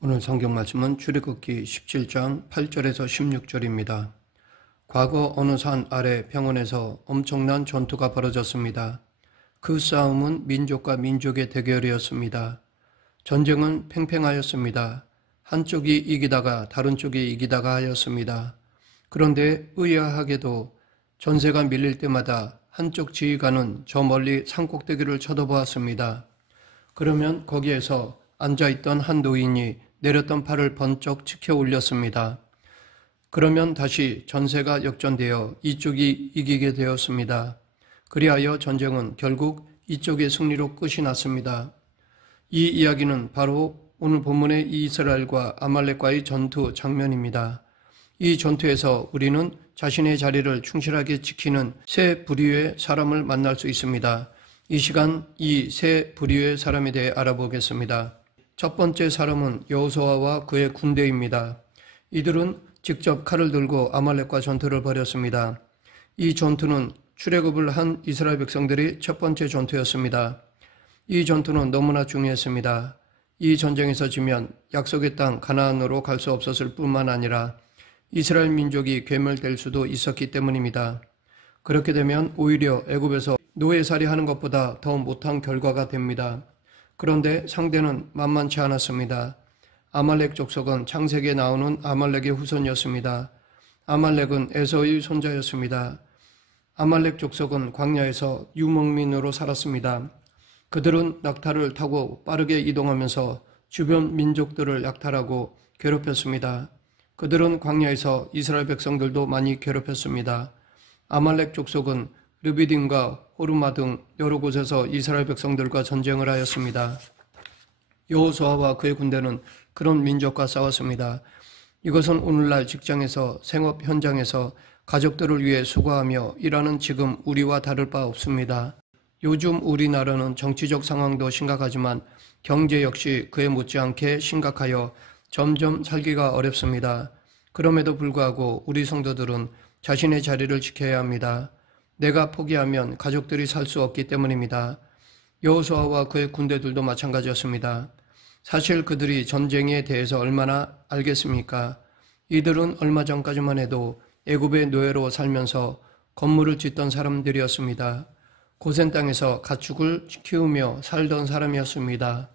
오늘 성경 말씀은 출애굽기 17장 8절에서 16절입니다. 과거 어느 산 아래 평원에서 엄청난 전투가 벌어졌습니다. 그 싸움은 민족과 민족의 대결이었습니다. 전쟁은 팽팽하였습니다. 한쪽이 이기다가 다른 쪽이 이기다가 하였습니다. 그런데 의아하게도 전세가 밀릴 때마다 한쪽 지휘관은 저 멀리 산꼭대기를 쳐다보았습니다. 그러면 거기에서 앉아있던 한 노인이 내렸던 팔을 번쩍 치켜 올렸습니다. 그러면 다시 전세가 역전되어 이쪽이 이기게 되었습니다. 그리하여 전쟁은 결국 이쪽의 승리로 끝이 났습니다. 이 이야기는 바로 오늘 본문의 이스라엘과 아말렉과의 전투 장면입니다. 이 전투에서 우리는 자신의 자리를 충실하게 지키는 세 부류의 사람을 만날 수 있습니다. 이 시간 이 세 부류의 사람에 대해 알아보겠습니다. 첫 번째 사람은 여호수아와 그의 군대입니다. 이들은 직접 칼을 들고 아말렉과 전투를 벌였습니다. 이 전투는 출애굽을 한 이스라엘 백성들의 첫 번째 전투였습니다. 이 전투는 너무나 중요했습니다. 이 전쟁에서 지면 약속의 땅 가나안으로 갈 수 없었을 뿐만 아니라 이스라엘 민족이 괴멸될 수도 있었기 때문입니다. 그렇게 되면 오히려 애굽에서 노예살이하는 것보다 더 못한 결과가 됩니다. 그런데 상대는 만만치 않았습니다. 아말렉 족속은 창세기에 나오는 아말렉의 후손이었습니다. 아말렉은 에서의 손자였습니다. 아말렉 족속은 광야에서 유목민으로 살았습니다. 그들은 낙타를 타고 빠르게 이동하면서 주변 민족들을 약탈하고 괴롭혔습니다. 그들은 광야에서 이스라엘 백성들도 많이 괴롭혔습니다. 아말렉 족속은 르비딤과 호르마 등 여러 곳에서 이스라엘 백성들과 전쟁을 하였습니다. 여호수아와 그의 군대는 그런 민족과 싸웠습니다. 이것은 오늘날 직장에서 생업 현장에서 가족들을 위해 수고하며 일하는 지금 우리와 다를 바 없습니다. 요즘 우리나라는 정치적 상황도 심각하지만 경제 역시 그에 못지않게 심각하여 점점 살기가 어렵습니다. 그럼에도 불구하고 우리 성도들은 자신의 자리를 지켜야 합니다. 내가 포기하면 가족들이 살 수 없기 때문입니다. 여호수아와 그의 군대들도 마찬가지였습니다. 사실 그들이 전쟁에 대해서 얼마나 알겠습니까? 이들은 얼마 전까지만 해도 애굽의 노예로 살면서 건물을 짓던 사람들이었습니다. 고센 땅에서 가축을 키우며 살던 사람이었습니다.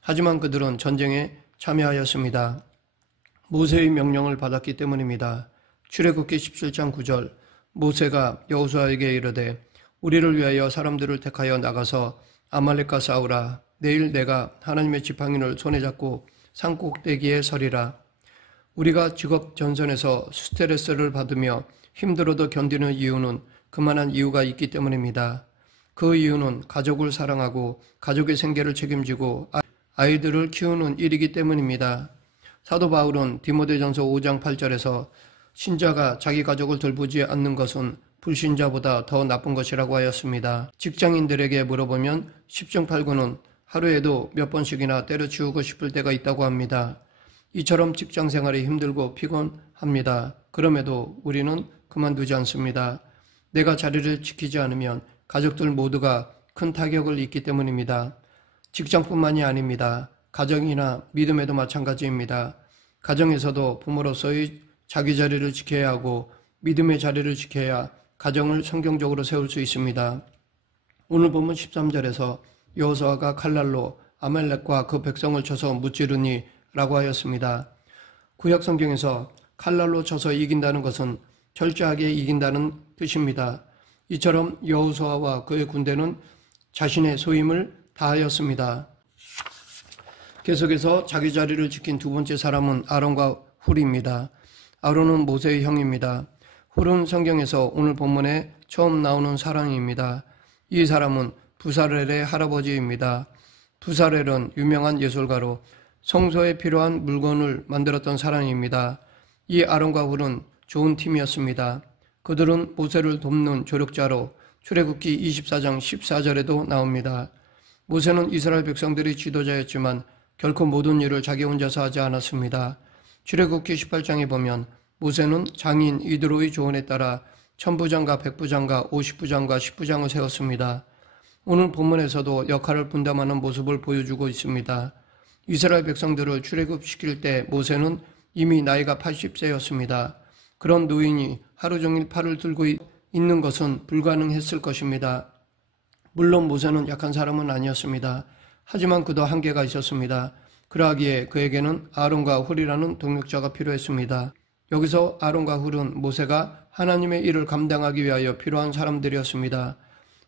하지만 그들은 전쟁에 참여하였습니다. 모세의 명령을 받았기 때문입니다. 출애굽기 17장 9절 모세가 여호수아에게 이르되 우리를 위하여 사람들을 택하여 나가서 아말렉과 싸우라. 내일 내가 하나님의 지팡이를 손에 잡고 산꼭대기에 서리라. 우리가 직업 전선에서 스트레스를 받으며 힘들어도 견디는 이유는 그만한 이유가 있기 때문입니다. 그 이유는 가족을 사랑하고 가족의 생계를 책임지고 아이들을 키우는 일이기 때문입니다. 사도 바울은 디모데전서 5장 8절에서 신자가 자기 가족을 돌보지 않는 것은 불신자보다 더 나쁜 것이라고 하였습니다. 직장인들에게 물어보면 10중 8구는 하루에도 몇 번씩이나 때려치우고 싶을 때가 있다고 합니다. 이처럼 직장 생활이 힘들고 피곤합니다. 그럼에도 우리는 그만두지 않습니다. 내가 자리를 지키지 않으면 가족들 모두가 큰 타격을 입기 때문입니다. 직장뿐만이 아닙니다. 가정이나 믿음에도 마찬가지입니다. 가정에서도 부모로서의 자기 자리를 지켜야 하고 믿음의 자리를 지켜야 가정을 성경적으로 세울 수 있습니다. 오늘 본문 13절에서 여호수아가 칼날로 아말렉과 그 백성을 쳐서 무찌르니 라고 하였습니다. 구약 성경에서 칼날로 쳐서 이긴다는 것은 철저하게 이긴다는 뜻입니다. 이처럼 여호수아와 그의 군대는 자신의 소임을 다하였습니다. 계속해서 자기 자리를 지킨 두 번째 사람은 아론과 훌입니다. 아론은 모세의 형입니다. 훌은 성경에서 오늘 본문에 처음 나오는 사람입니다. 이 사람은 부살렐의 할아버지입니다. 부살렐은 유명한 예술가로 성소에 필요한 물건을 만들었던 사람입니다. 이 아론과 훌은 좋은 팀이었습니다. 그들은 모세를 돕는 조력자로 출애굽기 24장 14절에도 나옵니다. 모세는 이스라엘 백성들의 지도자였지만 결코 모든 일을 자기 혼자서 하지 않았습니다. 출애굽기 18장에 보면 모세는 장인 이드로의 조언에 따라 천부장과 백부장과 50부장과 10부장을 세웠습니다. 오늘 본문에서도 역할을 분담하는 모습을 보여주고 있습니다. 이스라엘 백성들을 출애굽시킬 때 모세는 이미 나이가 80세였습니다. 그런 노인이 하루 종일 팔을 들고 있는 것은 불가능했을 것입니다. 물론 모세는 약한 사람은 아니었습니다. 하지만 그도 한계가 있었습니다. 그러하기에 그에게는 아론과 훌이라는 동력자가 필요했습니다. 여기서 아론과 훌은 모세가 하나님의 일을 감당하기 위하여 필요한 사람들이었습니다.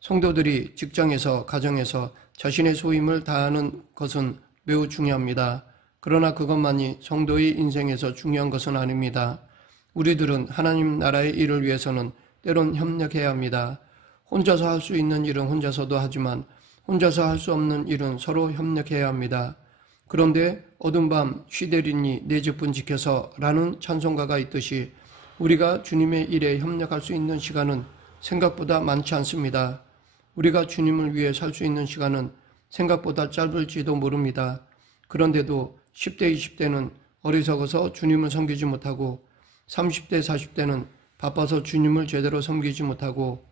성도들이 직장에서, 가정에서 자신의 소임을 다하는 것은 매우 중요합니다. 그러나 그것만이 성도의 인생에서 중요한 것은 아닙니다. 우리들은 하나님 나라의 일을 위해서는 때론 협력해야 합니다. 혼자서 할 수 있는 일은 혼자서도 하지만 혼자서 할 수 없는 일은 서로 협력해야 합니다. 그런데 어둠 밤 시대리니 내 집은 지켜서 라는 찬송가가 있듯이 우리가 주님의 일에 협력할 수 있는 시간은 생각보다 많지 않습니다. 우리가 주님을 위해 살 수 있는 시간은 생각보다 짧을지도 모릅니다. 그런데도 10대, 20대는 어리석어서 주님을 섬기지 못하고 30대, 40대는 바빠서 주님을 제대로 섬기지 못하고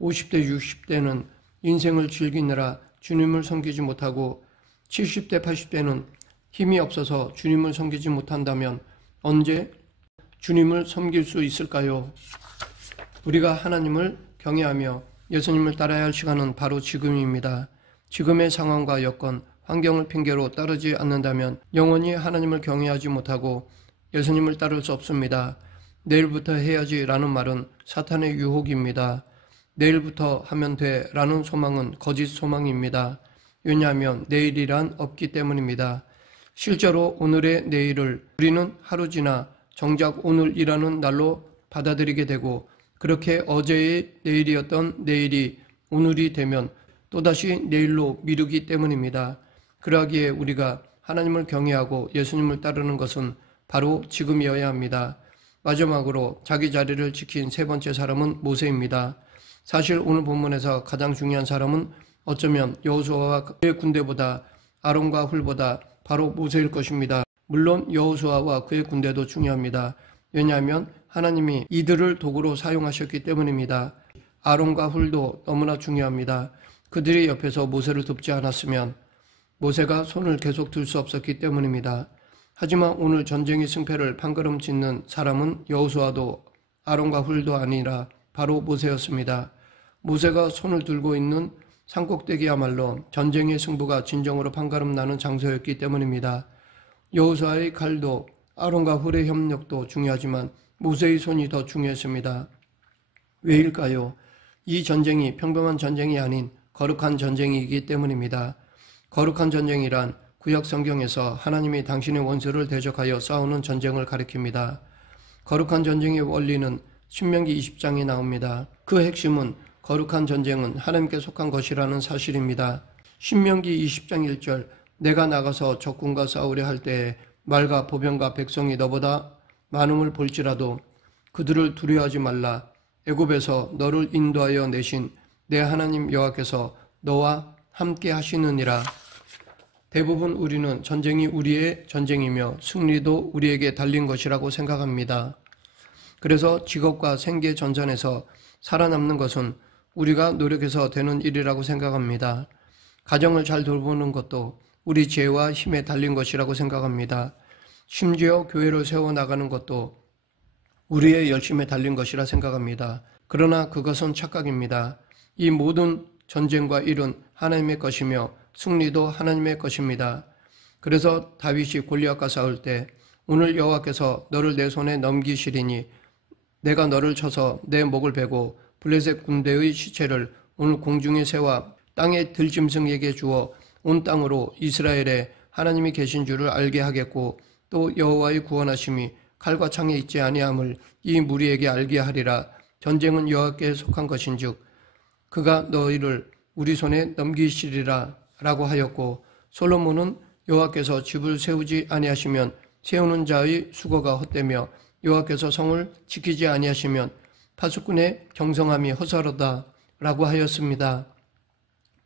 50대, 60대는 인생을 즐기느라 주님을 섬기지 못하고 70대, 80대는 힘이 없어서 주님을 섬기지 못한다면 언제 주님을 섬길 수 있을까요? 우리가 하나님을 경외하며 예수님을 따라야 할 시간은 바로 지금입니다. 지금의 상황과 여건, 환경을 핑계로 따르지 않는다면 영원히 하나님을 경외하지 못하고 예수님을 따를 수 없습니다. 내일부터 해야지 라는 말은 사탄의 유혹입니다. 내일부터 하면 돼 라는 소망은 거짓 소망입니다. 왜냐하면 내일이란 없기 때문입니다. 실제로 오늘의 내일을 우리는 하루 지나 정작 오늘이라는 날로 받아들이게 되고 그렇게 어제의 내일이었던 내일이 오늘이 되면 또다시 내일로 미루기 때문입니다. 그러하기에 우리가 하나님을 경외하고 예수님을 따르는 것은 바로 지금이어야 합니다. 마지막으로 자기 자리를 지킨 세 번째 사람은 모세입니다. 사실 오늘 본문에서 가장 중요한 사람은 어쩌면 여호수아와 그의 군대보다 아론과 훌보다 바로 모세일 것입니다. 물론 여호수아와 그의 군대도 중요합니다. 왜냐하면 하나님이 이들을 도구로 사용하셨기 때문입니다. 아론과 훌도 너무나 중요합니다. 그들이 옆에서 모세를 돕지 않았으면 모세가 손을 계속 들 수 없었기 때문입니다. 하지만 오늘 전쟁의 승패를 판가름 짓는 사람은 여호수아도 아론과 훌도 아니라 바로 모세였습니다. 모세가 손을 들고 있는 산꼭대기야말로 전쟁의 승부가 진정으로 판가름 나는 장소였기 때문입니다. 여호수아의 칼도 아론과 훌의 협력도 중요하지만 모세의 손이 더 중요했습니다. 왜일까요? 이 전쟁이 평범한 전쟁이 아닌 거룩한 전쟁이기 때문입니다. 거룩한 전쟁이란 구약 성경에서 하나님이 당신의 원수를 대적하여 싸우는 전쟁을 가리킵니다. 거룩한 전쟁의 원리는 신명기 20장에 나옵니다. 그 핵심은 거룩한 전쟁은 하나님께 속한 것이라는 사실입니다. 신명기 20장 1절 내가 나가서 적군과 싸우려 할 때에 말과 보병과 백성이 너보다 많음을 볼지라도 그들을 두려워하지 말라. 애굽에서 너를 인도하여 내신 내 하나님 여호와께서 너와 함께 하시느니라. 대부분 우리는 전쟁이 우리의 전쟁이며 승리도 우리에게 달린 것이라고 생각합니다. 그래서 직업과 생계 전선에서 살아남는 것은 우리가 노력해서 되는 일이라고 생각합니다. 가정을 잘 돌보는 것도 우리 지혜와 힘에 달린 것이라고 생각합니다. 심지어 교회를 세워나가는 것도 우리의 열심에 달린 것이라 생각합니다. 그러나 그것은 착각입니다. 이 모든 전쟁과 일은 하나님의 것이며 승리도 하나님의 것입니다. 그래서 다윗이 골리앗과 싸울 때 오늘 여호와께서 너를 내 손에 넘기시리니 내가 너를 쳐서 내 목을 베고 블레셋 군대의 시체를 오늘 공중의 새와 땅의 들짐승에게 주어 온 땅으로 이스라엘에 하나님이 계신 줄을 알게 하겠고 또 여호와의 구원하심이 칼과 창에 있지 아니함을 이 무리에게 알게 하리라. 전쟁은 여호와께 속한 것인즉 그가 너희를 우리 손에 넘기시리라 라고 하였고 솔로몬은 여호와께서 집을 세우지 아니하시면 세우는 자의 수고가 헛되며 여호와께서 성을 지키지 아니하시면 파수꾼의 경성함이 허사로다 라고 하였습니다.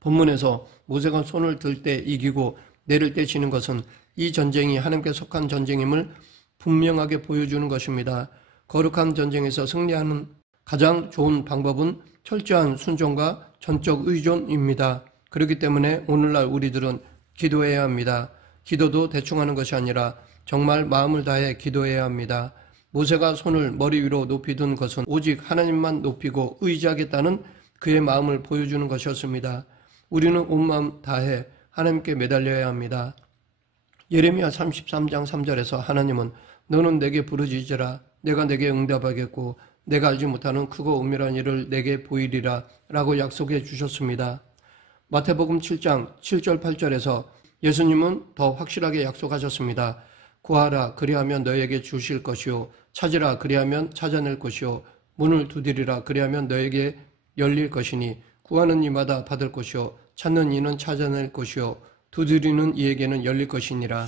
본문에서 모세가 손을 들 때 이기고 내릴 때 지는 것은 이 전쟁이 하나님께 속한 전쟁임을 분명하게 보여주는 것입니다. 거룩한 전쟁에서 승리하는 가장 좋은 방법은 철저한 순종과 전적 의존입니다. 그렇기 때문에 오늘날 우리들은 기도해야 합니다. 기도도 대충 하는 것이 아니라 정말 마음을 다해 기도해야 합니다. 모세가 손을 머리 위로 높이 든 것은 오직 하나님만 높이고 의지하겠다는 그의 마음을 보여주는 것이었습니다. 우리는 온 마음 다해 하나님께 매달려야 합니다. 예레미야 33장 3절에서 하나님은 너는 내게 부르짖으라 내가 내게 응답하겠고 내가 알지 못하는 크고 은밀한 일을 내게 보이리라 라고 약속해 주셨습니다. 마태복음 7장 7절 8절에서 예수님은 더 확실하게 약속하셨습니다. 구하라 그리하면 너에게 주실 것이요 찾으라 그리하면 찾아낼 것이요 문을 두드리라 그리하면 너에게 열릴 것이니 구하는 이마다 받을 것이요 찾는 이는 찾아낼 것이요 두드리는 이에게는 열릴 것이니라.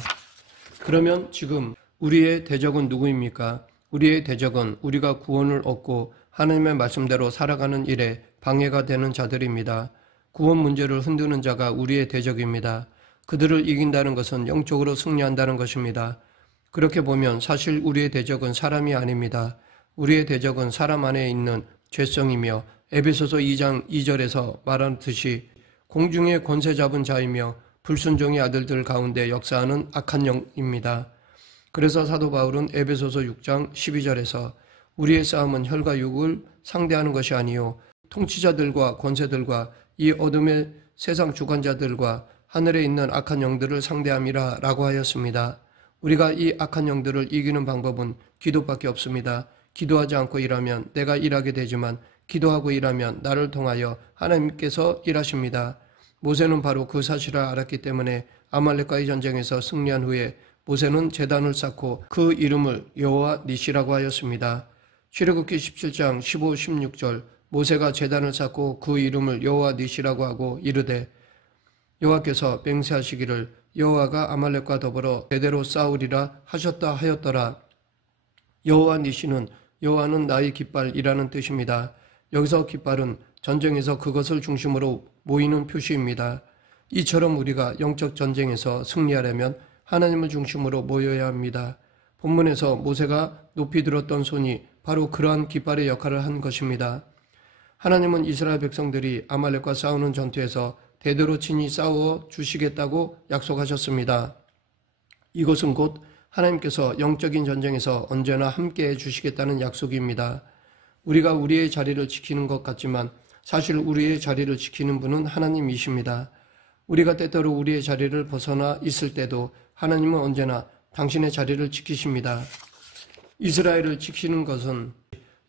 그러면 지금 우리의 대적은 누구입니까? 우리의 대적은 우리가 구원을 얻고 하나님의 말씀대로 살아가는 일에 방해가 되는 자들입니다. 구원 문제를 흔드는 자가 우리의 대적입니다. 그들을 이긴다는 것은 영적으로 승리한다는 것입니다. 그렇게 보면 사실 우리의 대적은 사람이 아닙니다. 우리의 대적은 사람 안에 있는 죄성이며 에베소서 2장 2절에서 말하듯이 공중의 권세 잡은 자이며 불순종의 아들들 가운데 역사하는 악한 영입니다. 그래서 사도 바울은 에베소서 6장 12절에서 우리의 싸움은 혈과 육을 상대하는 것이 아니요 통치자들과 권세들과 이 어둠의 세상 주관자들과 하늘에 있는 악한 영들을 상대함이라 라고 하였습니다. 우리가 이 악한 영들을 이기는 방법은 기도밖에 없습니다. 기도하지 않고 일하면 내가 일하게 되지만 기도하고 일하면 나를 통하여 하나님께서 일하십니다. 모세는 바로 그 사실을 알았기 때문에 아말렉과의 전쟁에서 승리한 후에 모세는 제단을 쌓고 그 이름을 여호와 니시라고 하였습니다. 출애굽기 17장 15, 16절 모세가 제단을 쌓고 그 이름을 여호와 니시라고 하고 이르되 여호와께서 맹세하시기를 여호와가 아말렉과 더불어 대대로 싸우리라 하셨다 하였더라. 여호와 니시는 여호와는 나의 깃발이라는 뜻입니다. 여기서 깃발은 전쟁에서 그것을 중심으로 모이는 표시입니다. 이처럼 우리가 영적 전쟁에서 승리하려면 하나님을 중심으로 모여야 합니다. 본문에서 모세가 높이 들었던 손이 바로 그러한 깃발의 역할을 한 것입니다. 하나님은 이스라엘 백성들이 아말렉과 싸우는 전투에서 대대로 친히 싸워 주시겠다고 약속하셨습니다. 이것은 곧 하나님께서 영적인 전쟁에서 언제나 함께해 주시겠다는 약속입니다. 우리가 우리의 자리를 지키는 것 같지만 사실 우리의 자리를 지키는 분은 하나님이십니다. 우리가 때때로 우리의 자리를 벗어나 있을 때도 하나님은 언제나 당신의 자리를 지키십니다. 이스라엘을 지키는 것은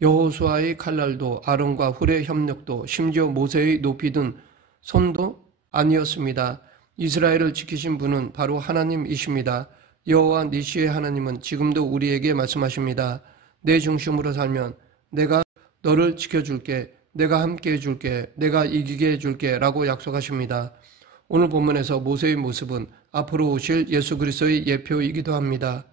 여호수아의 칼날도 아론과 훌의 협력도 심지어 모세의 높이 든 손도 아니었습니다. 이스라엘을 지키신 분은 바로 하나님이십니다. 여호와 니시의 하나님은 지금도 우리에게 말씀하십니다. 내 중심으로 살면 내가 너를 지켜줄게, 내가 함께 해줄게, 내가 이기게 해줄게 라고 약속하십니다. 오늘 본문에서 모세의 모습은 앞으로 오실 예수 그리스도의 예표이기도 합니다.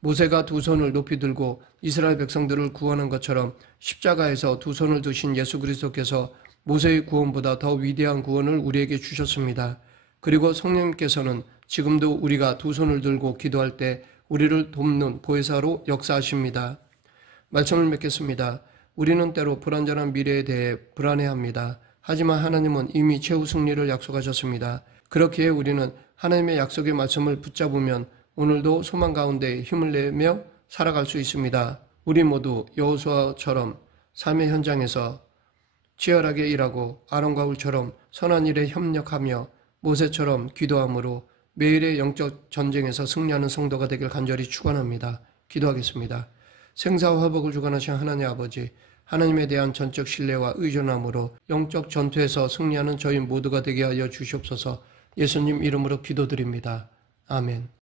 모세가 두 손을 높이 들고 이스라엘 백성들을 구원한 것처럼 십자가에서 두 손을 드신 예수 그리스도께서 모세의 구원보다 더 위대한 구원을 우리에게 주셨습니다. 그리고 성령님께서는 지금도 우리가 두 손을 들고 기도할 때 우리를 돕는 보혜사로 역사하십니다. 말씀을 맺겠습니다. 우리는 때로 불안전한 미래에 대해 불안해합니다. 하지만 하나님은 이미 최후 승리를 약속하셨습니다. 그렇기에 우리는 하나님의 약속의 말씀을 붙잡으면 오늘도 소망 가운데 힘을 내며 살아갈 수 있습니다. 우리 모두 여호수아처럼 삶의 현장에서 치열하게 일하고 아론과 훌처럼 선한 일에 협력하며 모세처럼 기도함으로 매일의 영적 전쟁에서 승리하는 성도가 되길 간절히 축원합니다. 기도하겠습니다. 생사와 화복을 주관하신 하나님 아버지, 하나님에 대한 전적 신뢰와 의존함으로 영적 전투에서 승리하는 저희 모두가 되게 하여 주시옵소서. 예수님 이름으로 기도드립니다. 아멘.